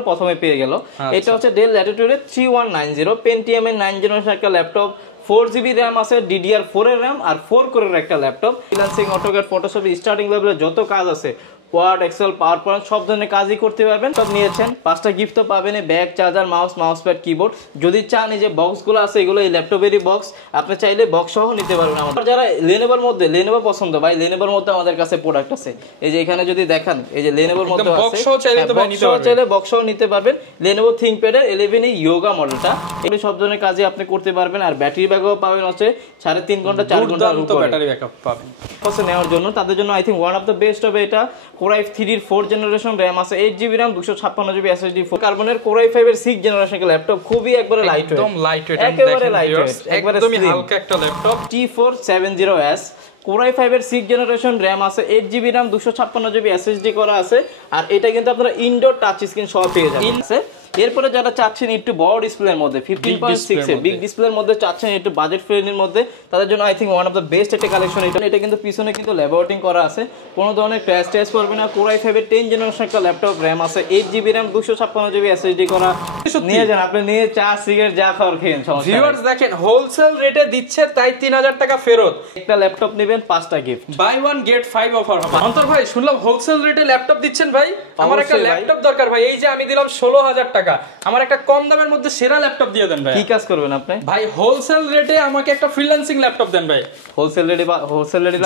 ল্যাপটপটা প্রথমে পেয়ে গেল। এটা হচ্ছে ডেল ল্যাটিটিউড 3190 পেন্টিয়াম এর 9 জেনারেশন একটা ল্যাপটপ, 4GB র্যাম আছে, DDR4 এর র্যাম আর 4 কোরের একটা laptop. Freelancing, AutoCAD, Photoshop, starting লেভেলে যত কাজ আছে, ওয়ার্ড, এক্সেল, পাওয়ার পয়েন্ট সব ধরনের কাজই করতে পারবেন। সব নিয়েছেন, 5টা গিফট তো পাবেন, bag, charger, mouse pad, keyboard. যদি চান এই যে বক্সগুলো আছে এগুলো এই ল্যাপটপেরই বক্স, আপনি চাইলে বক্স সহ নিতে পারবেন। আমাদের যারা লেনোভোর মধ্যে লেনোভো পছন্দ, ভাই লেনোভোর মধ্যে আমাদের কাছে প্রোডাক্ট আছে। এই যে এখানে যদি দেখান, এই যে লেনোভোর মধ্যে আছে, বক্স সহ চাইলে বক্স সহ নিতে পারবেন। লেনোভো থিংকপ্যাড 11 এই ইয়োগা মডেলটা, এগুলো সব ধরনের কাজে আপনি করতে পারবেন। আর ব্যাটারি ব্যাকআপ পাবেন হচ্ছে 3.5 ঘন্টা 4 ঘন্টার উপরে ব্যাটারি ব্যাকআপ পাবেন। পছন্দ নেওয়ার জন্য তাদের জন্য I think one of the best হবে এটা। Core i3 এর 4 জেনারেশন RAM আছে, 8GB RAM, 256GB SSD, কার্বনের Core i5 এর 6 জেনারেশন ল্যাপটপ, খুবই একবারে লাইটওয়েট, একদম লাইটওয়েট, একেবারে লাইটওয়েট, একদমই হালকা একটা ল্যাপটপ। T470S Core i5 এর 6 জেনারেশন RAM আছে, 8GB RAM, 256GB SSD করা আছে। আর এটা কিন্তু আপনারা ইনডোর টাচ স্ক্রিন সহ পেয়ে যাবেন। এরপরে যারা চাচ্ছেন একটু বড় ডিসপ্লের মধ্যে 15.6 এর বিগ ডিসপ্লের মধ্যে চাচ্ছেন, একটু বাজেট ফ্রেন্ডলির মধ্যে, তাদের জন্য I think one of the best একটা কালেকশন এটা। এটা কিন্তু পিছনে কিন্তু ল্যাবোরেটিং করা আছে, কোনো ধরনের ক্র্যাশ টেস্ট করবে না। Core i5 এর 10 জেনারেশন একটা ল্যাপটপ, RAM আছে, 8GB RAM, 256GB SSD করা। নিয়ে যান, আপনি নিয়ে চা সিগারেট যা খাওয়ার খেয়েন, সমস্যা নেই। ভিউয়ার্স দেখেন, হোলসেল রেটে দিচ্ছে, তাই 3000 টাকা ফেরত। একটা ল্যাপটপ নেবেন, 5টা গিফট, বাই 1 গেট 5 অফার হবে। অন্তর ভাই, শুনলাম হোলসেল রেটে ল্যাপটপ দিচ্ছেন ভাই, আমার একটা ল্যাপটপ দরকার ভাই। এই যে আমি দিলাম 16000 টাকা, আমার একটা কম দামের মধ্যে সেরা ল্যাপটপ দিয়ে দেন ভাই। কি কাজ করবেন আপনি ভাই? হোলসেল রেটে আমাকে একটা ফ্রিল্যান্সিং ল্যাপটপ দেন ভাই। হোলসেল রেটে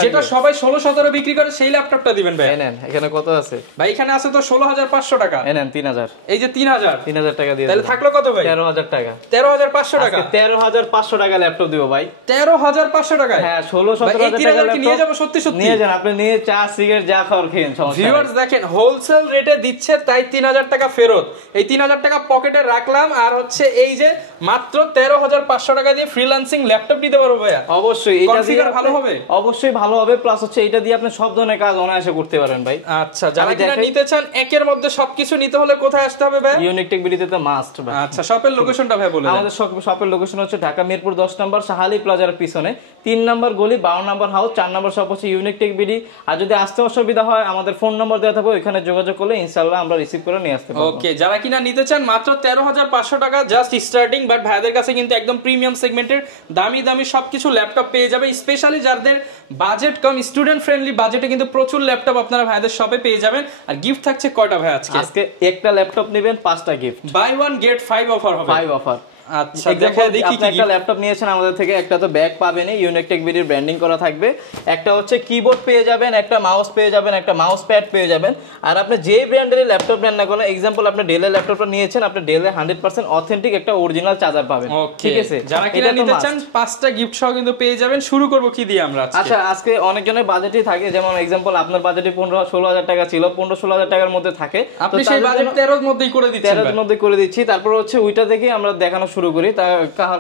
যেটা সবাই 16-17 বিক্রি করে সেই ল্যাপটপটা দিবেন ভাই। নেন, এখানে কত আছে ভাই? এখানে আছে তো 16500 টাকা। নেন 3000, এই যে 3000 টাকা দিয়ে। তাহলে থাকলো কত ভাই? 13000 টাকা। 13500 টাকা। 13500 টাকা ল্যাপটপ দিব ভাই। 13500 টাকা? হ্যাঁ, 16-17 টাকা ল্যাপটপ নিয়ে যাব। সত্যি নিয়ে যান, আপনি নিয়ে চা সিগারেট যা খাওয়ার খেয়েন, সমস্যা নেই। ভিউয়ার্স দেখেন, হোলসেল রেটে দিচ্ছে, তাই 3000 টাকা ফেরত। এই 3000 টাকা পকেটে রাখলাম, আর হচ্ছে এই যে মাত্র 13500 টাকা দিয়ে ফ্রিল্যান্সিং ল্যাপটপ নিতে পারবো ভাইয়া। অবশ্যই এটা দিয়ে ভালো হবে, অবশ্যই ভালো হবে। প্লাস হচ্ছে এটা দিয়ে আপনি সব ধরনের কাজ অনায়াসে করতে পারেন ভাই। আচ্ছা, যারা কিনা নিতে চান একের মধ্যে সবকিছু নিতে হলে কোথায় আসতে হবে ভাই? ইউনিক টেক বিডিতে তো মাস্ট ভাই। আচ্ছা, শপের লোকেশনটা ভাই বলে দেন। আমাদের শপের লোকেশন হচ্ছে ঢাকা মিরপুর 10 নম্বর শাহালি প্লাজার পিছনে, 3 নম্বর গলি, 52 নম্বর হাউস, 4 নম্বর শপ হচ্ছে ইউনিক টেক বিডি। আর যদি আসতে অসুবিধা হয়, আমাদের ফোন নম্বর দেওয়া থাকবে, ওখানে যোগাযোগ করলে ইনশাআল্লাহ আমরা রিসিভ করে নিয়ে আসতে পারবো। ওকে, যারা কিনা নিতে চান মাত্র 13500 টাকা জাস্ট স্টার্টিং। বাট ভাইদের কাছে কিন্তু একদম প্রিমিয়াম সেগমেন্টের দামি দামি সবকিছু ল্যাপটপ পেয়ে যাবে। স্পেশালি যাদের বাজেট কম, স্টুডেন্ট ফ্রেন্ডলি বাজেটে কিন্তু প্রচুর ল্যাপটপ আপনারা ভাইদের শপে পেয়ে যাবেন। আর গিফট থাকছে কয়টা ভাই আজকে? আজকে একটা ল্যাপটপ নেবেন, 5টা গিফট, বাই 1 গেট 5 অফার হবে। 5 অফার। আচ্ছা, দেখো দেখি কি একটা ল্যাপটপ নিয়েছেন আমাদের থেকে, একটা তো ব্যাগ পাবেন, ইউনিক টেক বিডির ব্র্যান্ডিং করা থাকবে, একটা হচ্ছে কিবোর্ড পেয়ে যাবেন, একটা মাউস পেয়ে যাবেন, একটা মাউস প্যাড পেয়ে যাবেন। আর আপনি যে ব্র্যান্ডের ল্যাপটপ নেন না কোনো, এক্সাম্পল আপনি ডেলের ল্যাপটপটা নিয়েছেন, আপনি ডেলের 100% অথেন্টিক একটা অরিজিনাল চার্জার পাবেন। ঠিক আছে, যারা কিনা নিতে চান 5টা গিফট সহ কিন্তু পেয়ে যাবেন। শুরু করব কি দিয়ে আমরা আজকে? আচ্ছা, আজকে অনেকজনের বাজেটই থাকে, যেমন এক্সাম্পল আপনার বাজেটে 15-16000 টাকা ছিল, 15-16000 টাকার মধ্যে থাকে, আপনি সেই বাজেট 13 এর মধ্যেই করে দিচ্ছেন। 13 এর মধ্যে করে দিচ্ছি। তারপর হচ্ছে ওইটা থেকে আমরা দেখানো শুরু করি।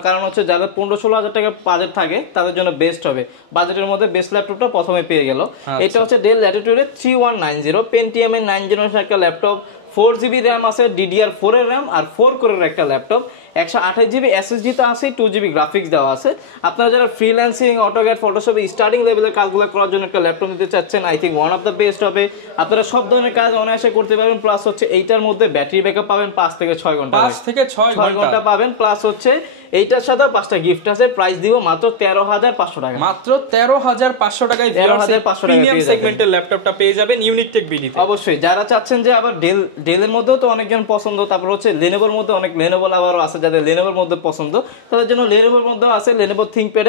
কারণ হচ্ছে যাদের 15-16 হাজার টাকা বাজেট থাকে তাদের জন্য বেস্ট হবে। বাজেটের মধ্যে বেস্ট ল্যাপটপটা প্রথমে পেয়ে গেল। এটা হচ্ছে ডেল ল্যাটিটিউড 3190 পেন্টিয়াম এর 9 জেনারেশন একটা ল্যাপটপ, 4GB RAM আছে, DDR4 এর RAM আর 4 কোরের একটা ল্যাপটপ, 128GB SSD তো আছে, 2GB গ্রাফিক্স দেওয়া আছে। আপনারা যারা ফ্রিল্যান্সিং, অটোক্যাড, ফটোশপে স্টার্টিং লেভেলের কাজগুলো করার জন্য একটা ল্যাপটপ নিতে চাচ্ছেন, I think one of the best হবে। আপনারা সব ধরনের কাজ অনায়াসে করতে পারবেন। প্লাস হচ্ছে এইটার মধ্যে ব্যাটারি ব্যাকআপ পাবেন 5 থেকে 6 ঘন্টা, 5 থেকে 6 ঘন্টা পাবেন। প্লাস হচ্ছে এইটার সাথে 5টা গিফট আছে। প্রাইস দিব মাত্র 13500 টাকা, মাত্র 13500 টাকায় 13500 টাকা প্রিমিয়াম সেগমেন্টের ল্যাপটপটা পেয়ে যাবেন ইউনিক টেক বিডিতে। অবশ্যই যারা চাচ্ছেন যে আবার ডেলের মধ্যেও তো অনেকজন পছন্দ, তারপর হচ্ছে লেনোভোর মধ্যে অনেক লেনোভো আবারও আছে, যাদের লেনোভোর মধ্যে পছন্দ তাদের জন্য লেনোভোর মধ্যে আছে লেনোভো থিংকপ্যাড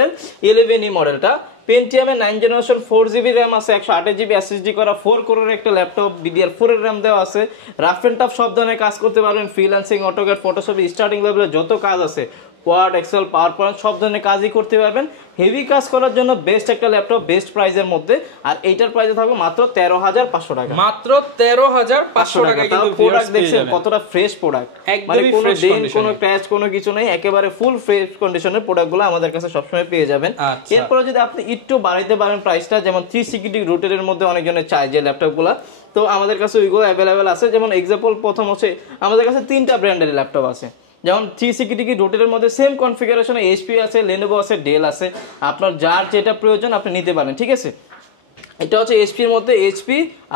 11 মডেলটা, পেন্টিয়াম এর 9 জেনারেশন, 4GB RAM আছে, 128GB SSD করা, 4 কোরের একটা ল্যাপটপ, DDR4 এর RAM দেওয়া আছে। রাফ এন্ড টাফ সব ধরনের কাজ করতে পারবেন। ফ্রিল্যান্সিং, অটোক্যাড, ফটোশপ, স্টার্টিং লেভেলে যত কাজ আছে, ওয়ার্ড, এক্সেল, পাওয়ার পয়েন্ট সব ধরনের কাজই করতে পারবেন। হেভি কাজ করার জন্য বেস্ট একটা ল্যাপটপ, বেস্ট প্রাইসের মধ্যে। আর এইটার প্রাইসে থাকবে মাত্র 13500 টাকা, মাত্র 13500 টাকা। কিন্তু প্রোডাক্ট দেখছেন কতটা ফ্রেশ প্রোডাক্ট, একদমই ফ্রেশ কন্ডিশন, কোনো ক্র্যাশ কোনো কিছু নেই, একেবারে ফুল ফ্রেশ কন্ডিশনের প্রোডাক্টগুলো আমাদের কাছে সবসময় পেয়ে যাবেন। এরপরে যদি আপনি একটু বাড়াইতে পারেন প্রাইসটা, যেমন 360 রুটের মধ্যে অনেকজনের চাই যে ল্যাপটপগুলো, তো আমাদের কাছে ওইগুলো অ্যাভেলেবেল আছে। যেমন এক্সাম্পল প্রথম হচ্ছে আমাদের কাছে 3টা ব্র্যান্ডের ল্যাপটপ আছে, যেমন 360 রুটের মধ্যে সেম কনফিগারেশনে HP আছে, লেনোভো আছে, ডেল আছে। আপনার যার যেটা প্রয়োজন আপনি নিতে পারেন। ঠিক আছে, এটা হচ্ছে HP এর মধ্যে HP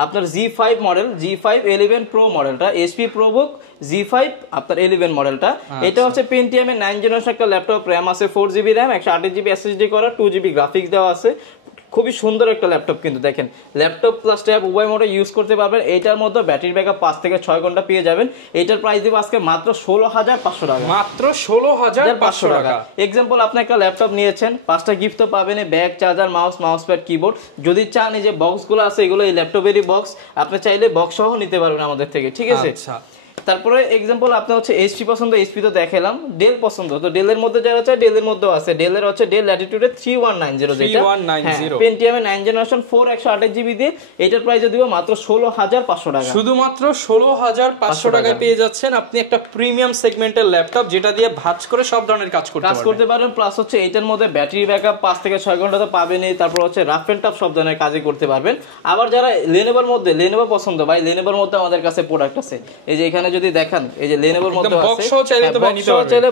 আপনার G5 মডেল, G5 11 Pro মডেলটা, HP ProBook G5 আপনার 11 মডেলটা। এটা হচ্ছে Pentium এর 9 জেনারেশন একটা ল্যাপটপ, RAM আছে 4GB RAM, 128GB SSD করা, 2GB গ্রাফিক্স দেওয়া আছে। খুবই সুন্দর একটা ল্যাপটপ, কিন্তু দেখেন ল্যাপটপ প্লাস ট্যাব উভয় মোডে ইউজ করতে পারবেন। এইটার মধ্যে ব্যাটারি ব্যাকআপ 5 থেকে 6 ঘন্টা পেয়ে যাবেন। এটার প্রাইস দিব আজকে মাত্র 16500 টাকা, মাত্র 16500 টাকা। এক্সাম্পল আপনি একটা ল্যাপটপ নিয়েছেন, 5টা গিফট তো পাবেন, bag, charger, mouse pad, keyboard. যদি চান এই যে বক্সগুলো আছে এগুলো এই ল্যাপটপেরই বক্স, আপনি চাইলে বক্স সহ নিতে পারবেন আমাদের থেকে, ঠিক আছে। আচ্ছা, তারপরে এক্সাম্পল আপনার হচ্ছে HP পছন্দ, HP তো দেখালাম। ডেল পছন্দ, তো ডেলের মধ্যে যারা চায় ডেলের মধ্যেও আছে। ডেলের হচ্ছে ডেল ল্যাটিটিউড 3190, যেটা Pentium এর 9 জেনারেশন 4 128GB দিয়ে। এটার প্রাইস দিব মাত্র 16500 টাকা, শুধুমাত্র 16500 টাকায় পেয়ে যাচ্ছেন আপনি একটা প্রিমিয়াম সেগমেন্টের ল্যাপটপ, যেটা দিয়ে ভাঁজ করে সব ধরনের কাজ করতে পারবেন। প্লাস হচ্ছে এটার মধ্যে ব্যাটারি ব্যাকআপ 5 থেকে 6 ঘন্টা তো পাবেনই। তারপর হচ্ছে রাফ এন্ড টাফ সব ধরনের কাজই করতে পারবেন। আবার যারা লেনোভোর মধ্যে, লেনোভো পছন্দ ভাই, লেনোভোর মধ্যে আমাদের কাছে প্রোডাক্ট আছে। এই যে এখানে যদি দেখেন, এই যে লেনোভোর মধ্যে আছে,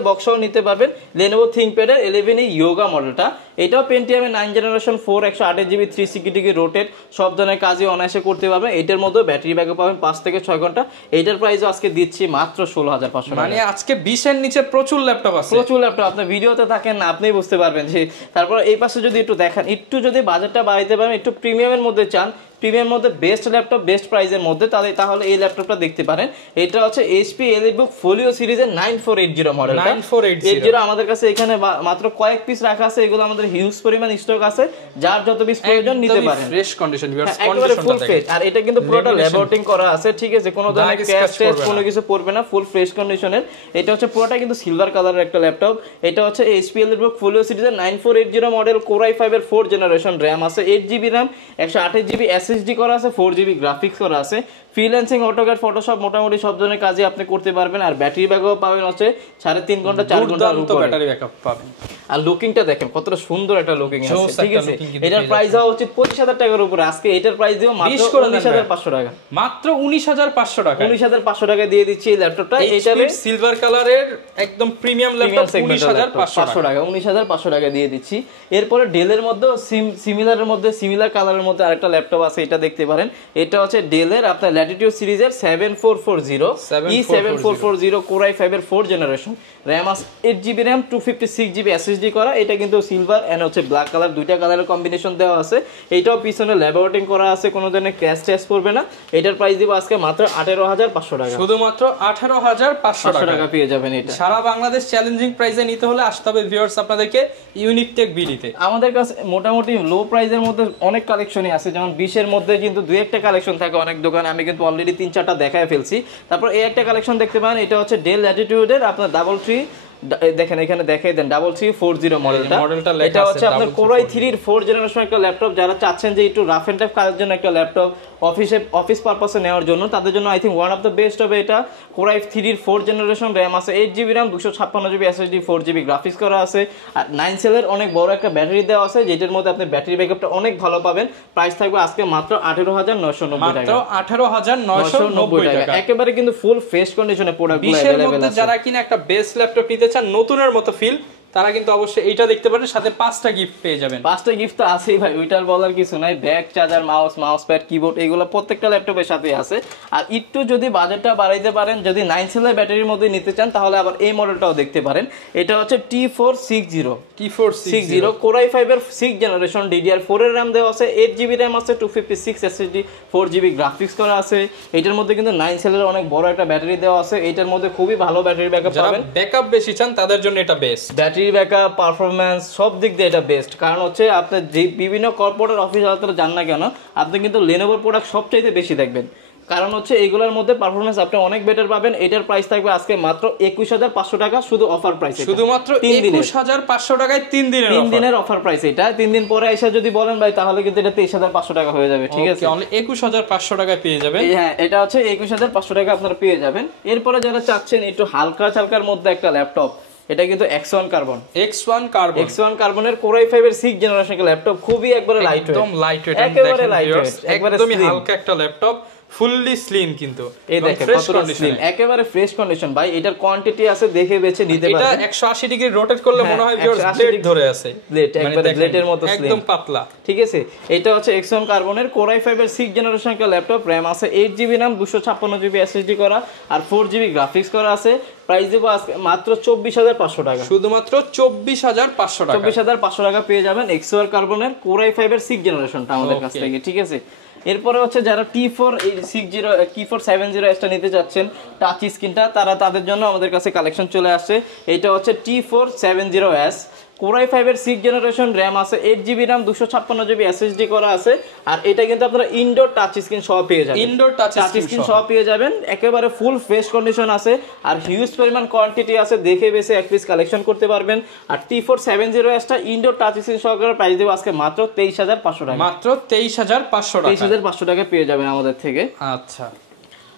বক্সও নিতে পারবেন। লেনোভো ThinkPad এর 11 ইয়োগা মডেলটা, এটাও Pentium এর 9 জেনারেশন 4 128GB 360 ডিগ্রি রোটেট, সব ধরনের কাজই অনায়াসে করতে পারবেন। এটার মধ্যে ব্যাটারি ব্যাকআপ পাবেন 5 থেকে 6 ঘন্টা। এটার প্রাইসও আজকে দিচ্ছি মাত্র 16500 টাকা। মানে আজকে 20 এর নিচে প্রচুর ল্যাপটপ আছে, প্রচুর ল্যাপটপ। আপনি ভিডিওতে থাকেন না, আপনিই বুঝতে পারবেন যে। তারপর এই পাশে যদি একটু দেখেন, একটু যদি বাজেটটা বাড়াইতে পারেন, একটু প্রিমিয়ামের মধ্যে চান, প্রিমিয়াম মধ্যে বেস্ট ল্যাপটপ, বেস্ট প্রাইসের মধ্যে, তাহলে এই ল্যাপটপটা দেখতে পারেন। এটা হচ্ছে HP EliteBook Folio সিরিজের 9480 মডেল। 9480 আমাদের কাছে এখানে মাত্র কয়েক পিস রাখা আছে। এগুলো আমাদের হিউজ পরিমাণ স্টক আছে, যার যত পিস প্রয়োজন নিতে পারেন। ফ্রেশ কন্ডিশন, একেবারে ফুল ফ্রেশ। আর এটা কিন্তু পুরোটা ল্যাবোরেটিং করা আছে, ঠিক আছে, কোনো ধরনের ক্র্যাশ টেস্ট কোনো কিছু পড়বে না, ফুল ফ্রেশ কন্ডিশনের। এটা হচ্ছে পুরোটা কিন্তু সিলভার কালারের একটা ল্যাপটপ। এটা হচ্ছে HP EliteBook Folio সিরিজের 9480 মডেল, Core i5 এর 4 জেনারেশন, RAM আছে 8GB RAM, 128GB SSD করা আছে, 4GB গ্রাফিক্স করা আছে। ফ্রিল্যান্সিং, অটোক্যাড, ফটোশপ মোটামুটি সব ধরনের কাজে আপনি করতে পারবেন। আর ব্যাটারি ব্যাকআপ পাবেন হচ্ছে 3.5 ঘন্টা 4 ঘন্টা ব্যাটারি ব্যাকআপ পাবেন। আর লুকিংটা দেখেন কতটা সুন্দর একটা লুকিং আছে, ঠিক আছে। এটার প্রাইস হওয়া উচিত 25000 টাকার উপরে। আজকে এটার প্রাইস দিব মাত্র 19500 টাকা, মাত্র 19500 টাকা। 19500 টাকা দিয়ে দিচ্ছি এই ল্যাপটপটা। এটারে সিলভার কালারের একদম প্রিমিয়াম ল্যাপটপ 19500 টাকা, 19500 টাকা দিয়ে দিচ্ছি। এরপরে ডেলের মধ্যে সিমিলার কালারের মধ্যে আরেকটা ল্যাপটপ আছে, এটা দেখতে পারেন। এটা হচ্ছে ডেলের আপনার ল্যাটিটিউড সিরিজের 7440 E7440 Core i5 এর 4 জেনারেশন, RAM আছে 8GB RAM, 256GB SSD করা। এটা কিন্তু সিলভার এন্ড হচ্ছে ব্ল্যাক কালার, দুইটা কালারের কম্বিনেশন দেওয়া আছে। এটাও পিছনে ল্যাবোরেটিং করা আছে, কোনো ধরনের ক্র্যাশ টেস্ট করবে না। এটার প্রাইস দিব আজকে মাত্র 18500 টাকা, শুধুমাত্র 18500 টাকা পেয়ে যাবেন। এটা সারা বাংলাদেশ চ্যালেঞ্জিং প্রাইসে নিতে হলে আসতে হবে ভিউয়ার্স আপনাদেরকে ইউনিক টেক বিডিতে। আমাদের কাছে মোটামুটি লো প্রাইসের মধ্যে অনেক কালেকশনই আছে, যেমন 20 এর মধ্যে কিন্তু দুই একটা কালেকশন থাকে অনেক দোকানে, আমি কিন্তু অলরেডি 3-4টা দেখায় ফেলছি। তারপর এই একটা কালেকশন দেখতে পারেন, এটা হচ্ছে ডেল ল্যাটিটিউডের আপনার 333, দেখেন এখানে দেখাই দেন 3340 মডেলটা। এটা হচ্ছে আপনার Core i3 এর 4 জেনারেশন একটা ল্যাপটপ। যারা চাচ্ছেন যে একটু রাফ এন্ড টাফ কাজের জন্য একটা ল্যাপটপ, অফিস পারপাসে নেওয়ার জন্য, তাদের জন্য I think one of the best হবে এটা। Core i3 এর 4 জেনারেশন, RAM আছে 8GB RAM, 256GB SSD, 4GB graphics করা আছে। আর 9 সেলের অনেক বড় একটা ব্যাটারি দেওয়া আছে, যেটার মধ্যে আপনি ব্যাটারি ব্যাকআপটা অনেক ভালো পাবেন। প্রাইস থাকবে আজকে মাত্র 18990 টাকা, মাত্র 18990 টাকা। একেবারে কিন্তু ফুল ফ্রেশ কন্ডিশনে প্রোডাক্টগুলো अवेलेबल আছে। যারা কিনা একটা বেস্ট ল্যাপটপ নিতে চান নতুনের মতো ফিল, তারা কিন্তু অবশ্যই এইটা দেখতে পারেন, সাথে 5টা গিফট পেয়ে যাবেন। 5টা গিফট তো আছেই ভাই, ওইটার বলার কিছু নাই। Bag, charger, mouse pad, keyboard, এগুলো প্রত্যেকটা ল্যাপটপের সাথে আছে। আর একটু যদি বাজেটটা বাড়াইতে পারেন, যদি 9 সেলের ব্যাটারির মধ্যে নিতে চান, তাহলে আবার এই মডেলটাও দেখতে পারেন। এটা হচ্ছে T460 Core i5 এর 6 জেনারেশন, DDR4 এর RAM দেওয়া আছে, 8GB RAM আছে, 256 SSD, 4GB গ্রাফিক্স করা আছে। এটার মধ্যে কিন্তু 9 সেলের অনেক বড় একটা ব্যাটারি দেওয়া আছে। এটার মধ্যে খুবই ভালো ব্যাটারি ব্যাকআপ পাবেন। ব্যাকআপ বেশি চান তাদের জন্য এটা বেস্ট। ব্যাটারি ব্যাকআপ, পারফরম্যান্স সব দিক দিয়ে এটা বেস্ট। কারণ হচ্ছে আপনি যে বিভিন্ন কর্পোরেট অফিস আলাদা যান না কেন, আপনি কিন্তু লেনোভোর প্রোডাক্ট সবচাইতে বেশি দেখবেন। কারণ হচ্ছে এইগুলোর মধ্যে পারফরম্যান্স আপনি অনেক বেটার পাবেন। এটার প্রাইস থাকবে আজকে মাত্র 21500 টাকা, শুধু অফার প্রাইস, শুধুমাত্র 21500 টাকায় 3 দিনের অফার প্রাইস। এটা 3 দিন পরে এসে যদি বলেন ভাই, তাহলে কিন্তু এটা 23500 টাকা হয়ে যাবে, ঠিক আছে। অনলি 21500 টাকায় পেয়ে যাবেন। হ্যাঁ, এটা হচ্ছে 21500 টাকা আপনারা পেয়ে যাবেন। এরপরে যারা চাচ্ছেন একটু হালকা চালকার মধ্যে একটা ল্যাপটপ, এটা কিন্তু X1 কার্বনের Core i5 এর 6 জেনারেশন ল্যাপটপ, খুবই একবারে লাইটওয়েট, একদম লাইটওয়েট, একেবারে লাইটওয়েট, একদমই হালকা একটা ল্যাপটপ। ফুললি স্লিম কিন্তু এই দেখেন কতটা স্লিম, একেবারে ফ্রেশ কন্ডিশন ভাই। এটার কোয়ান্টিটি আছে, দেখে বেছে নিতে পারবেন। এটা 180 ডিগ্রি রোটেট করলে মনে হয় ভিউয়ার্স ব্লেড ধরে আছে, ব্লেড একবারে ব্লেডের মতো স্লিম, একদম পাতলা। ঠিক আছে, এটা হচ্ছে Xeon কার্বনের Core i5 এর 6th জেনারেশন একটা ল্যাপটপ, RAM আছে 8GB RAM, 256GB SSD করা আর 4GB গ্রাফিক্স করা আছে। প্রাইস দেব আজকে মাত্র 24500 টাকা, শুধুমাত্র 24500 টাকা। 24500 টাকা পেয়ে যাবেন Xeon কার্বনের Core i5 এর 6th জেনারেশনটা আমাদের কাছ থেকে, ঠিক আছে। এরপরে হচ্ছে যারা T470S টা নিতে যাচ্ছেন টাচ স্ক্রিনটা, তাদের জন্য আমাদের কাছে কালেকশন চলে আসছে। এটা হচ্ছে T470S Core i5 এর 6th জেনারেশন, RAM আছে 8GB RAM, 256GB SSD করা আছে। আর এটা কিন্তু আপনারা ইনডোর টাচ স্ক্রিন সহ পেয়ে যাবেন, ইনডোর টাচ স্ক্রিন সহ পেয়ে যাবেন, একেবারে ফুল ফ্রেশ কন্ডিশন আছে আর হিউজ পরিমাণ কোয়ান্টিটি আছে, দেখে বেছে এক পিস কালেকশন করতে পারবেন। আর T470S টা ইনডোর টাচ স্ক্রিন সহকারে প্রাইস দেব আজকে মাত্র 23500 টাকা, মাত্র 23500 টাকা, 23500 টাকা পেয়ে যাবেন আমাদের থেকে। আচ্ছা,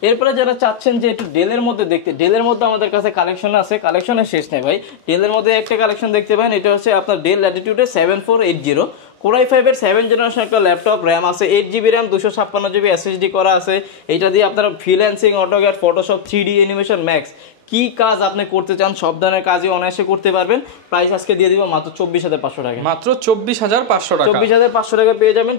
এরপরে যারা চাচ্ছেন যে একটু ডেলের মধ্যে দেখতে, ডেলের মধ্যে আমাদের কাছে কালেকশন আছে, কালেকশনের শেষ নেই ভাই। ডেলের মধ্যে একটা কালেকশন দেখতে পাবেন, এটা হচ্ছে আপনার ডেল ল্যাটিটিউডের 7480 Core i5 এর 7th জেনারেশন একটা ল্যাপটপ, RAM আছে 8GB RAM, 256GB SSD করা আছে। এটা দিয়ে আপনারা freelancing, AutoCAD, Photoshop, 3D animation max কি কাজ আপনি করতে চান সব ধরনের কাজই অনায়াসে করতে পারবেন। প্রাইস আজকে দিয়ে দিব মাত্র 24500 টাকা, মাত্র 24500 টাকা, 24500 টাকা পেয়ে যাবেন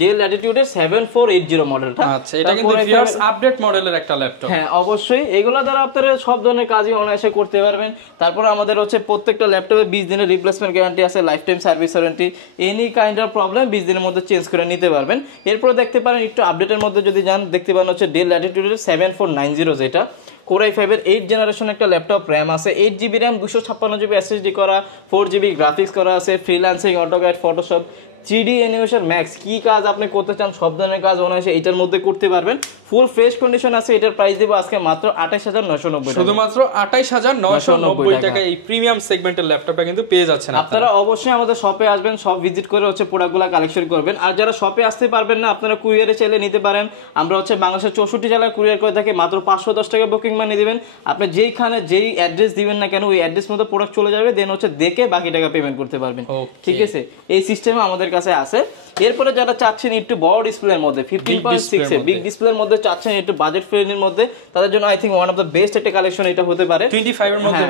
ডেল ল্যাটিটিউডের 7480 মডেলটা। আচ্ছা, এটা কিন্তু ভিউয়ার্স আপডেট মডেলের একটা ল্যাপটপ। হ্যাঁ অবশ্যই, এগুলো দ্বারা আপনারা সব ধরনের কাজই অনায়াসে করতে পারবেন। তারপর আমাদের হচ্ছে প্রত্যেকটা ল্যাপটপে 20 দিনের রিপ্লেসমেন্ট গ্যারান্টি আছে, life time service warranty, any kind of problem 20 দিনের মধ্যে চেঞ্জ করে নিতে পারবেন। এরপর দেখতে পারেন একটু আপডেটের মধ্যে যদি যান, দেখতে পারেন হচ্ছে ডেল ল্যাটিটিউডের 7490, যেটা Core i5 এর 8th জেনারেশন একটা ল্যাপটপ, RAM আছে 8GB RAM, 256GB SSD করা, 4GB গ্রাফিক্স করা আছে, freelancing, AutoCAD, Photoshop, 3D animation max কি কাজ আপনি করতে চান সব ধরনের কাজ অনায়াসে এটার মধ্যে করতে পারবেন। ফুল ফ্রেশ কন্ডিশন আছে। এটার প্রাইস দেব আজকে মাত্র 28990 টাকা, শুধুমাত্র 28990 টাকা এই প্রিমিয়াম সেগমেন্টের ল্যাপটপটা কিন্তু পেয়ে যাচ্ছেন আপনারা। অবশ্যই আমাদের শপে আসবেন, শপ ভিজিট করে হচ্ছে প্রোডাক্টগুলো কালেকশন করবেন। আর যারা শপে আসতে পারবেন না, আপনারা কুরিয়ারে চাইলে নিতে পারেন। আমরা হচ্ছে বাংলাদেশের 64 জেলায় কুরিয়ার করে থাকি, মাত্র 510 টাকা বুকিং মানি দিবেন। আপনি যেইখানে যেই অ্যাড্রেস দিবেন না কেন ওই অ্যাড্রেস মতো প্রোডাক্ট চলে যাবে, দেন হচ্ছে দেখে বাকি টাকা পেমেন্ট করতে পারবেন, ঠিক আছে। এই সিস্টেম আমাদের কাছে আছে। এরপরে যারা চাচ্ছেন একটু বড় ডিসপ্লের মধ্যে 15.6 এর বিগ ডিসপ্লের মধ্যে চাচ্ছেন, একটু বাজেট ফ্রেন্ডলির মধ্যে, তাদের জন্য I think one of the best একটা কালেকশন এটা হতে পারে। 25 এর মধ্যে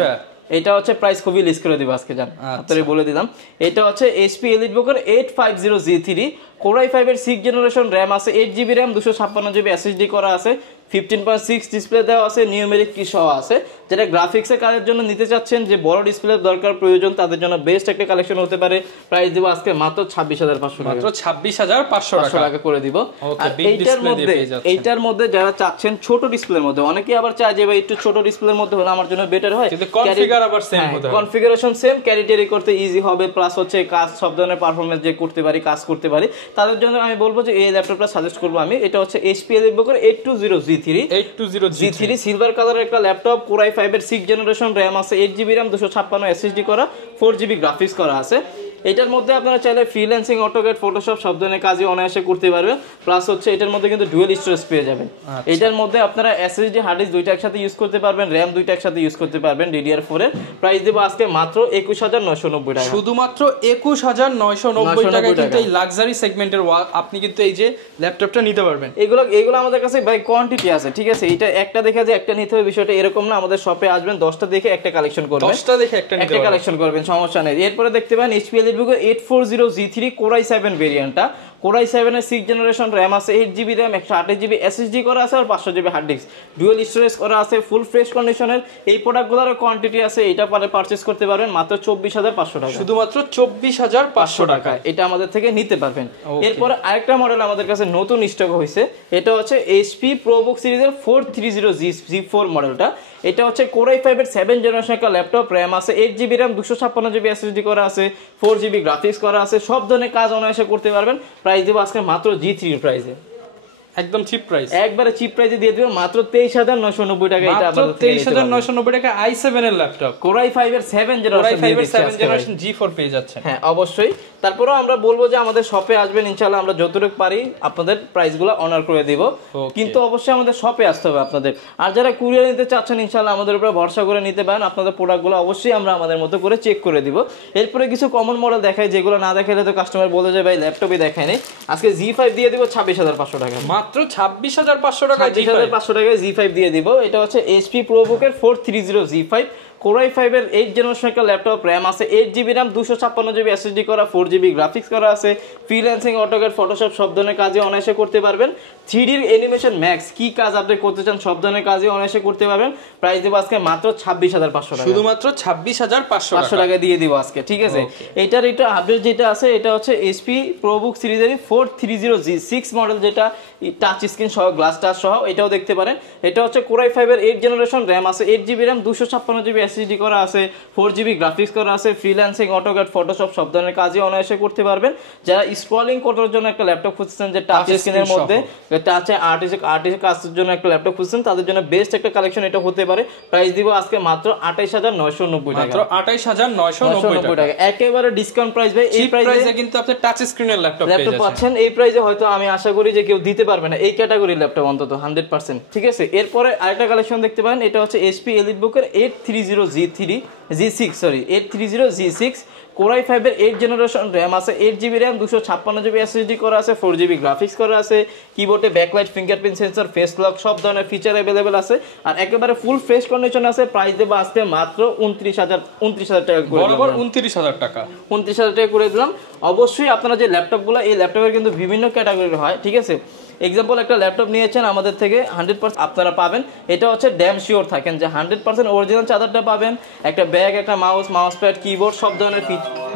এটা হচ্ছে প্রাইস খুবই লিস্ট করে দিব আজকে, জান আপনাদের বলে দিলাম। এটা হচ্ছে HP EliteBook 850G3 Core i5 এর 6th জেনারেশন, RAM আছে 8GB RAM, 256GB SSD করা আছে, 15.6 ডিসপ্লে দেওয়া আছে, নিউমেরিক কি সহ আছে। যেটা গ্রাফিক্সের কাজের জন্য নিতে চাচ্ছেন, যে বড় ডিসপ্লে দরকার প্রয়োজন, তাদের জন্য বেস্ট একটা কালেকশন হতে পারে। প্রাইস দেব আজকে মাত্র 26500 টাকা, মাত্র 26500 টাকা করে দিব। আর এইটার মধ্যে যারা চাচ্ছেন ছোট ডিসপ্লের মধ্যে, অনেকে আবার চায় যে ভাই একটু ছোট ডিসপ্লের মধ্যে হলে আমার জন্য বেটার হয়, কিন্তু কনফিগার আবার সেম হতে হবে, কনফিগারেশন সেম, ক্যারি ট্যারি করতে ইজি হবে, প্লাস হচ্ছে কাজ সব ধরনের পারফরম্যান্স যে করতে পারি, কাজ করতে পারি, তাদের জন্য আমি বলবো যে এই ল্যাপটপটা সাজেস্ট করবো আমি। এটা হচ্ছে HP EliteBook 820G3 সিলভার কালারের একটা ল্যাপটপ, Core i5 এর 6th জেনারেশন, RAM আছে 8GB RAM, 256 SSD করা, 4GB গ্রাফিক্স করা আছে। এটার মধ্যে আপনারা চাইলে ফ্রিল্যান্সিং, অটোক্যাড, ফটোশপ সব ধরনের কাজই অনায়াসে করতে পারবেন। প্লাস হচ্ছে এটার মধ্যে কিন্তু ডুয়াল স্টোরেজ পেয়ে যাবেন। এটার মধ্যে আপনারা SSD হার্ড ডিস্ক দুইটা একসাথে ইউজ করতে পারবেন, RAM দুইটা একসাথে ইউজ করতে পারবেন DDR4 এর। প্রাইস দেব আজকে মাত্র 21990 টাকা, শুধুমাত্র 21990 টাকা কিন্তু এই লাক্সারি সেগমেন্টের আপনি কিন্তু এই যে ল্যাপটপটা নিতে পারবেন। এগুলো আমাদের কাছে ভাই কোয়ান্টিটি আছে, ঠিক আছে। এটা একটা দেখে যে একটা নিতে হবে বিষয়টা এরকম না, আমাদের শপে আসবেন 10টা দেখে একটা কালেকশন করবেন, 10টা দেখে একটা কালেকশন করবেন, সমস্যা নেই। এরপরে দেখতে পান HP EliteBook 840G3 Core i7 ভেরিয়েন্টটা, Core i7 এর 6th জেনারেশন, RAM আছে 8GB RAM, 128GB SSD করা আছে আর 500GB hard disk, dual storage করা আছে, ফুল ফ্রেশ কন্ডিশনের। এই প্রোডাক্টগুলোর কোয়ান্টিটি আছে, এটা পরে পারচেজ করতে পারবেন মাত্র 24500 টাকা, শুধুমাত্র 24500 টাকা এটা আমাদের থেকে নিতে পারবেন। এরপরে আরেকটা মডেল আমাদের কাছে নতুন স্টক হয়েছে, এটা হচ্ছে HP ProBook সিরিজের 430G4 মডেলটা। এটা হচ্ছে Core i5 এর 7th জেনারেশন একটা ল্যাপটপ, RAM আছে 8GB RAM, 256GB SSD করা আছে, 4GB গ্রাফিক্স করা আছে, সব ধরনের কাজ অনায়াসে করতে পারবেন। প্রাইস দেব আজকে মাত্র G3 এর প্রাইসে, একদম চিপ প্রাইস, একবারে চিপ প্রাইসে দিয়ে দিব মাত্র 23990 টাকা। এটা মাত্র 23990 টাকা i7 এর ল্যাপটপ, Core i5 এর 7th জেনারেশন G4 পেয়ে যাচ্ছেন। হ্যাঁ অবশ্যই। তারপরেও আমরা বলবো যে আমাদের শপে আসবেন, ইনশাআল্লাহ আমরা যতটুকু পারি আপনাদের প্রাইসগুলো অনার করে দিব, কিন্তু অবশ্যই আমাদের শপে আসতে হবে আপনাদের। আর যারা কুরিয়ার নিতে চাচ্ছেন, ইনশাআল্লাহ আমাদের উপরে ভরসা করে নিতে পারেন। আপনাদের প্রোডাক্টগুলো অবশ্যই আমরা আমাদের মতো করে চেক করে দিব। এরপরে কিছু কমন মডেল দেখাই, যেগুলো না দেখাইলে তো কাস্টমার বলে যায় ভাই ল্যাপটপই দেখায়নি। আজকে G5 দিয়ে দিব 26500 টাকা, মাত্র 26,500 টাকায় 26,500 টাকায় জি5 দিয়ে দিব। এটা হচ্ছে এইচপি প্রোবুকের 430 জি5 Core i5 এর 8 জেনারেশন একটা ল্যাপটপ, র্যাম আছে 8GB র্যাম, 256GB এসএসডি করা, 4GB গ্রাফিক্স করা আছে, ফ্রিল্যান্সিং, অটোক্যাড, ফটোশপ সব ধরনের কাজে অনায়াসে করতে পারবেন। 3D অ্যানিমেশন ম্যাক্স কি কাজ আপনি করতে চান সব ধরনের কাজে অনায়াসে করতে পারবেন। প্রাইস দেব আজকে মাত্র 26,500 টাকা, শুধুমাত্র 26,500 টাকা দিয়ে দিব আজকে, ঠিক আছে। এইটার এটা আপডেট যেটা আছে এটা হচ্ছে এইচপি প্রোবুক সিরিজের 430G6 মডেল, যেটা টাচ স্ক্রিন সহ গ্লাস টাচ সহ, এটাও দেখতে পারেন। এটা হচ্ছে Core i5 এর 8 জেনারেশন, র্যাম আছে 8GB র্যাম, 256GB এসএসডি করা আছে, 4GB গ্রাফিক্স করা আছে, ফ্রিল্যান্সিং, অটোক্যাড, ফটোশপ সব ধরনের কাজে অনায়াসে করতে পারবেন। যারা স্ক্রলিং করার জন্য একটা ল্যাপটপ খুঁজছেন যে টাচ স্ক্রিনের মধ্যে টাচে আর্টিস্ট কাজের জন্য একটা ল্যাপটপ খুঁজছেন, তাদের জন্য বেস্ট একটা কালেকশন এটা হতে পারে। প্রাইস দিব আজকে মাত্র 28,990 টাকা, মাত্র 28,990 টাকা, একেবারে ডিসকাউন্ট প্রাইস ভাই। এই প্রাইসে কিন্তু আপনি টাচ স্ক্রিনের ল্যাপটপ পাচ্ছেন। এই প্রাইসে হয়তো আমি আশা করি যে কেউ দিতে পারবে না এই ক্যাটাগরির ল্যাপটপ অন্তত 100%, ঠিক আছে। এরপরে আরেকটা কালেকশন দেখতে পারেন, এটা হচ্ছে এইচপি এলিটবুকের 830G6 Core i5 এর 8 জেনারেশন, র্যাম আছে 8GB র্যাম, 256GB এসএসডি করা আছে, 4GB গ্রাফিক্স করা আছে, কিবোর্ডে backlight, fingerprint sensor, face lock সব ধরনের ফিচার अवेलेबल আছে, আর একেবারে ফুল ফ্রেশ কন্ডিশন আছে। প্রাইস দেব আজকে মাত্র 29,000 টাকা করে, বরাবর 29,000 টাকা, 29,000 টাকা করে দিলাম। অবশ্যই আপনারা যে ল্যাপটপগুলো, এই ল্যাপটপের কিন্তু বিভিন্ন ক্যাটাগরির হয়, ঠিক আছে। এক্সাম্পল একটা ল্যাপটপ নিয়েছেন আমাদের থেকে 100% আপনারা পাবেন, এটা হচ্ছে ড্যাম শিওর থাকেন যে 100% অরিজিনাল চার্জারটা পাবেন, একটা ব্যাগ, একটা মাউস প্যাড, কিবোর্ড সব ধরনের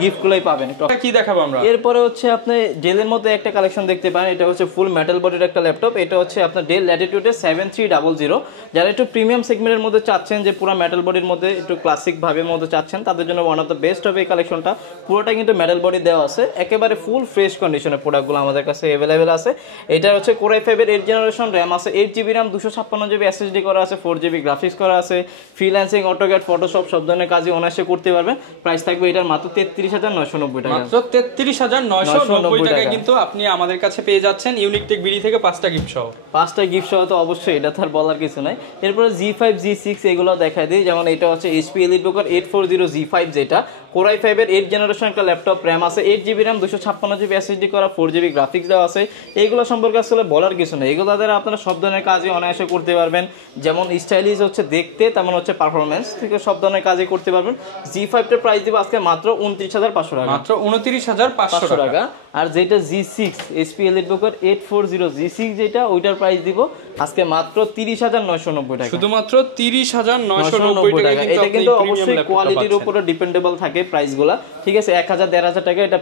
গিফটগুলোই পাবেন। কি দেখাবো আমরা? এরপরে হচ্ছে আপনি ডেলের মধ্যে একটা কালেকশন দেখতে পারেন, এটা হচ্ছে ফুল মেটাল বডির একটা ল্যাপটপ। এটা হচ্ছে আপনার ডেল ল্যাটিটিউডের 7300। যারা একটু প্রিমিয়াম সেগমেন্টের মধ্যে চাচ্ছেন, যে পুরো মেটাল বডির মধ্যে একটু ক্লাসিক ভাবের মধ্যে চাচ্ছেন, তাদের জন্য ওয়ান অফ দ্য বেস্ট হবে এই কালেকশনটা। পুরোটা কিন্তু মেটাল বডি দেওয়া আছে, একেবারে ফুল ফ্রেশ কন্ডিশনের প্রোডাক্টগুলো আমাদের কাছে অ্যাভেলেবেল আছে। এটা হচ্ছে Core i5 এর 8 জেনারেশন, র্যাম আছে 8GB র্যাম, 256GB এসএসডি করা আছে, 4GB গ্রাফিক্স করা আছে, ফ্রিল্যান্সিং, অটোক্যাড, ফটোশপ সব ধরনের কাজে অনায়াসে করতে পারবেন। প্রাইস থাকবে এটার মাত্র 33,990 টাকা, মাত্র 33,990 টাকায় কিন্তু আপনি আমাদের কাছে পেয়ে যাচ্ছেন ইউনিক টেক বিডি থেকে 5টা গিফট সহ। 5টা গিফট সহ তো অবশ্যই, এটা তো আর বলার কিছু নাই। এরপরে G5 G6 এগুলো দেখাই দিই। যেমন এটা হচ্ছে এইচপি এলিটবুকের 840G5, যেটা Core i5 এর 8 জেনারেশন একটা ল্যাপটপ, র্যাম আছে 8GB র্যাম, 256GB এসএসডি করা, 4GB গ্রাফিক্স দেওয়া আছে। এইগুলো সম্পর্কে আসলে বলার কিছু নেই, এগুলো দ্বারা আপনারা সব ধরনের কাজে অনায়াসে করতে পারবেন। যেমন স্টাইলিশ হচ্ছে দেখতে, তেমন হচ্ছে পারফরমেন্স থেকে সব ধরনের কাজে করতে পারবেন। G5 এর প্রাইস দিব আজকে মাত্র 29,500 টাকা, মাত্র 29,500 টাকা। আর যেটা G6 এইচপি এলিটবুকের 840G6 যেটা, ওইটার প্রাইস দিব আজকে মাত্র 30,990 টাকা, শুধুমাত্র 30,990 টাকা। এটা কিন্তু অবশ্যই কোয়ালিটির উপরে ডিপেন্ডেবল থাকে প্রাইসগুলো, ঠিক আছে। 1,000-1,500 টাকা এটা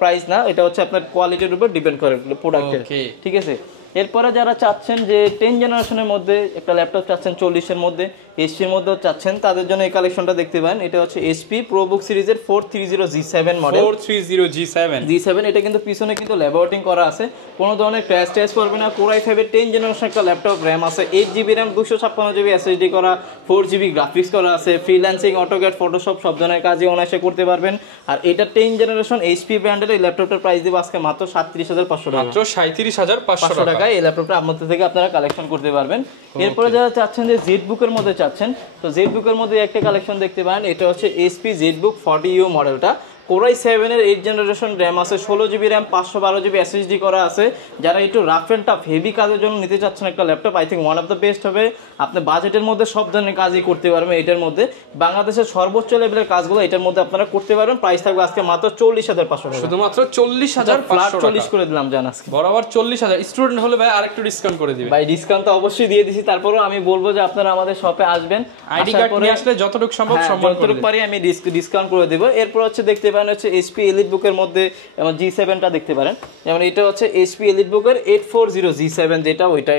প্রাইস না, এটা হচ্ছে আপনার কোয়ালিটির উপর ডিপেন্ড করে প্রোডাক্টের, ঠিক আছে। এরপরে যারা চাচ্ছেন যে 10 জেনারেশনের মধ্যে একটা ল্যাপটপ চাচ্ছেন, 40-এর মধ্যে, এইচপির মধ্যেও চাচ্ছেন, তাদের জন্য এই কালেকশনটা দেখতে পারেন। এটা হচ্ছে এইচপি প্রোবুক সিরিজের 430G7 মডেল, 430G7। এটা কিন্তু পিছনে কিন্তু ল্যাবরেটিং করা আছে, কোনো ধরনের ক্র্যাশ টেস্ট করবে না। Core i5 এর 10 জেনারেশন একটা ল্যাপটপ, র্যাম আছে 8GB র্যাম, 256GB এসএসডি করা, 4GB গ্রাফিক্স করা আছে, ফ্রিল্যান্সিং, অটোক্যাড, ফটোশপ সব ধরনের কাজে অনায়াসে করতে পারবেন। আর এটা 10 জেনারেশন এইচপি ব্র্যান্ডের এই ল্যাপটপটার প্রাইস দেব আজকে মাত্র 37,500 টাকা, মাত্র 37,500 টাকা। এই ল্যাপটপটা আমাদের থেকে আপনারা কালেকশন করতে পারবেন। এরপরে যারা চাচ্ছেন যে জেডবুকের মধ্যে চাচ্ছেন, তো জেডবুকের মধ্যে একটা কালেকশন দেখতে পারেন। এটা হচ্ছে এইচপি জেডবুক 40U মডেলটা, Core i7 এর 8 জেনারেশন, র্যাম আছে 16GB র্যাম, 512GB এসএসডি করা আছে। যারা একটু রাফ এন্ড টাফ হেভি কাজের জন্য নিতে চাচ্ছেন একটা laptop, I think one of the best হবে। আপনি বাজেটের মধ্যে সব ধরনের কাজই করতে পারবেন এটার মধ্যে, বাংলাদেশের সর্বোচ্চ লেভেলের কাজগুলো এটার মধ্যে আপনারা করতে পারবেন। প্রাইস থাকবে আজকে মাত্র 40,500 টাকা, শুধুমাত্র 40,500 টাকা, 40 করে দিলাম জান আজকে, বরাবর 40,000। স্টুডেন্ট হলে ভাই আরেকটু ডিসকাউন্ট করে দিবেন ভাই, ডিসকাউন্ট তো অবশ্যই দিয়ে দিছি। তারপরেও আমি বলবো যে আপনারা আমাদের শপে আসবেন, আইডি কার্ড নিয়ে আসলে যতটুকু সম্ভব যতটুকু পারি আমি ডিসকাউন্ট করে দেব। এরপর হচ্ছে দেখতে পারেন হচ্ছে এইচপি এলিটবুকের মধ্যে যেমন G7টা দেখতে পারেন। যেমন এটা হচ্ছে এইচপি এলিটবুকের 840G7, যেটা ওইটা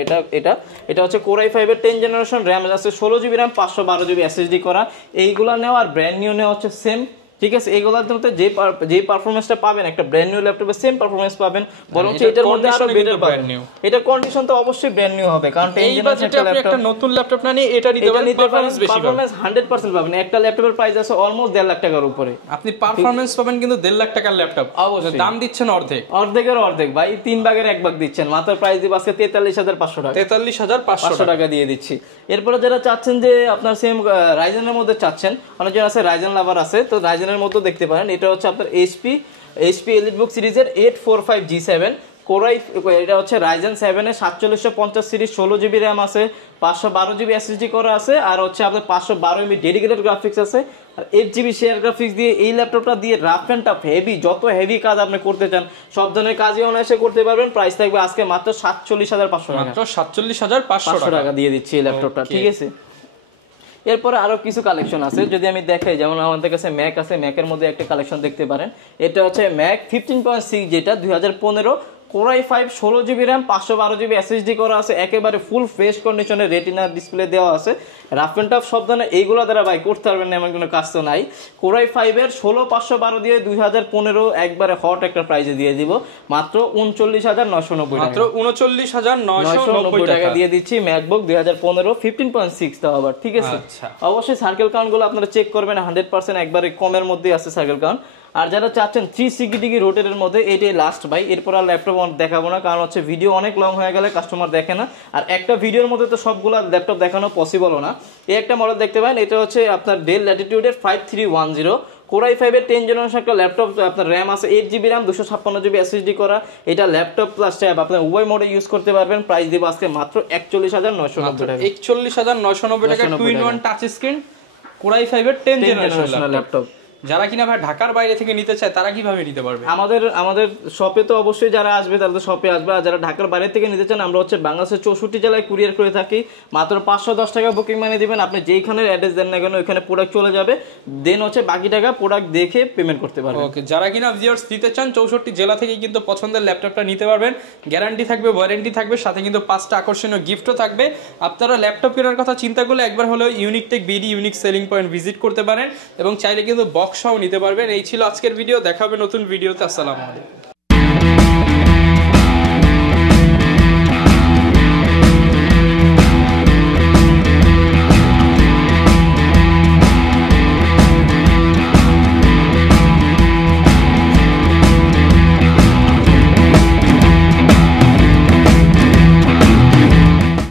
এটা হচ্ছে Core i5 এর 10 জেনারেশন, র্যাম আছে 16GB র্যাম, 512GB এসএসডি করা। এইগুলা নেওয়া আর ব্র্যান্ড নিউ নেওয়া হচ্ছে সেম, ঠিক আছে। এইগুলোর মধ্যে যে পারফরম্যান্সটা পাবেন একটা ব্র্যান্ড নিউ ল্যাপটপে সেম পারফরম্যান্স পাবেন, বরং এটার মধ্যে আরো বেটার পাবেন। এটা কন্ডিশন তো অবশ্যই ব্র্যান্ড নিউ হবে, কারণ এই বাজেটে আপনি একটা নতুন ল্যাপটপ না নিয়ে এটা নিতে পারেন, পারফরম্যান্স বেশি পাবেন, পারফরম্যান্স 100% পাবেন। একটা ল্যাপটপের প্রাইস আছে অলমোস্ট 1.5 লাখ টাকার উপরে, আপনি পারফরম্যান্স পাবেন কিন্তু 1.5 লাখ টাকার ল্যাপটপ, অবশ্যই দাম দিচ্ছেন অর্ধেকের অর্ধেক ভাই, 3 ভাগের 1 ভাগ দিচ্ছেন। মাত্র প্রাইস দিব আজকে 43,500 টাকা, 43,500 টাকা দিয়ে দিচ্ছি। এরপরে যারা চাচ্ছেন যে আপনার সেম রাইজেনের মধ্যে চাচ্ছেন, অনেকজন আছে রাইজেন লাভার আছে, তো রাইজেনের মধ্যে দেখতে পারেন। এটা হচ্ছে আপনার এইচপি এলিটবুক সিরিজের 845G7, কোরাই, এটা হচ্ছে রাইজেন 7 এর 4750 সিরিজ, 16 জিবি র্যাম আছে, 512 জিবি এসএসডি করা আছে, আর হচ্ছে আপনার 512 এমবি ডেডিকেটেড গ্রাফিক্স আছে, আর 8 জিবি শেয়ার গ্রাফিক্স দিয়ে এই ল্যাপটপটা দিয়ে রাফ অ্যান্ড টাফ হেভি, যত হেভি কাজ আপনি করতে চান সব ধরনের কাজই অনায়াসে করতে পারবেন। প্রাইস থাকবে আজকে মাত্র 47,500 টাকা, মাত্র 47,500 টাকা দিয়ে দিচ্ছি এই ল্যাপটপটা, ঠিক আছে। এরপরে আরো কিছু কালেকশন আছে, যদি আমি দেখাই, যেমন আমাদের কাছে ম্যাক আছে, ম্যাকের মধ্যে একটা কালেকশন দেখতে পারেন। এটা হচ্ছে ম্যাক 15.6, যেটা 2015 core i 5 16 GB RAM, 512 GB SSD করা আছে, একেবারে ফুল ফ্রেশ কন্ডিশনে রেটিনা ডিসপ্লে দেওয়া আছে। রাফ অ্যান্ড টাফ সব ধরনের এইগুলো দ্বারা ভাই করতে পারবেন না এমন কোনো কাজ তো নাই। কোরাই 5 এর 16,512 দিয়ে 2015 একবারে হট একটা প্রাইজে দিয়ে দিব মাত্র 39,990 টাকা, মাত্র 39,990 টাকা দিয়ে দিচ্ছি। ম্যাকবুক 2015 15.6 তাও আবার, ঠিক আছে। অবশ্যই সার্কেল কাউন্ট গুলো আপনারা চেক করবেন, 100% একবারে কমের মধ্যে আছে সার্কেল কাউন্ট। আর যারা চাচ্ছেন 360 ডিগ্রি রোটেটের মধ্যে, এটাই লাস্ট ভাই, এরপর আর ল্যাপটপ দেখাবো না, কারণ হচ্ছে ভিডিও অনেক লং হয়ে গেলে কাস্টমার দেখে না, আর একটা ভিডিওর মধ্যে তো সবগুলো ল্যাপটপ দেখানো পসিবলও না। এই একটা মডেল দেখতে পারেন, এটা হচ্ছে আপনার ডেল ল্যাটিটিউডের 5310 কোরাই 5 এর 10 জেনারেশন একটা ল্যাপটপ, আপনার র্যাম আছে 8 জিবি র্যাম, 256 জিবি এসএসডি করা। এটা ল্যাপটপ প্লাস ট্যাব আপনার উভয় মোডে ইউজ করতে পারবেন। প্রাইস দিব আজকে মাত্র 41,990 টাকা, 41,990 টাকা। 2-in-1 টাচ স্ক্রিন কোরাই 5 এর 10 জেনারেশন ল্যাপটপ। যারা কিনা ভাই ঢাকার বাইরে থেকে নিতে চায় তারা কিভাবে নিতে পারবে? আমাদের শপে তো অবশ্যই যারা আসবে তারা তো শপে আসবে, আর যারা ঢাকার বাইরে থেকে নিতে চান আমরা হচ্ছে বাংলাদেশের 64 জেলায় কুরিয়ার করে থাকি। মাত্র 510 টাকা বুকিং মানি দিবেন, আপনি যেইখানে অ্যাড্রেস দেন না কেন ওইখানে প্রোডাক্ট চলে যাবে, দেন হচ্ছে বাকি টাকা প্রোডাক্ট দেখে পেমেন্ট করতে পারবেন। ওকে, যারা কিনা ভিউয়ার্স নিতে চান 64 জেলা থেকে কিন্তু পছন্দের ল্যাপটপটা নিতে পারবেন। গ্যারান্টি থাকবে, ওয়ারেন্টি থাকবে, সাথে কিন্তু 5টা আকর্ষণীয় গিফটও থাকবে। আপনারা ল্যাপটপ কেনার কথা চিন্তা করলে একবার হলেও unique tech BD unique selling point visit করতে পারেন এবং চাইলে কিন্তু বক্সও নিতে পারবেন। এই ছিল আজকের ভিডিও, দেখা হবে নতুন ভিডিওতে। আসসালামু আলাইকুম।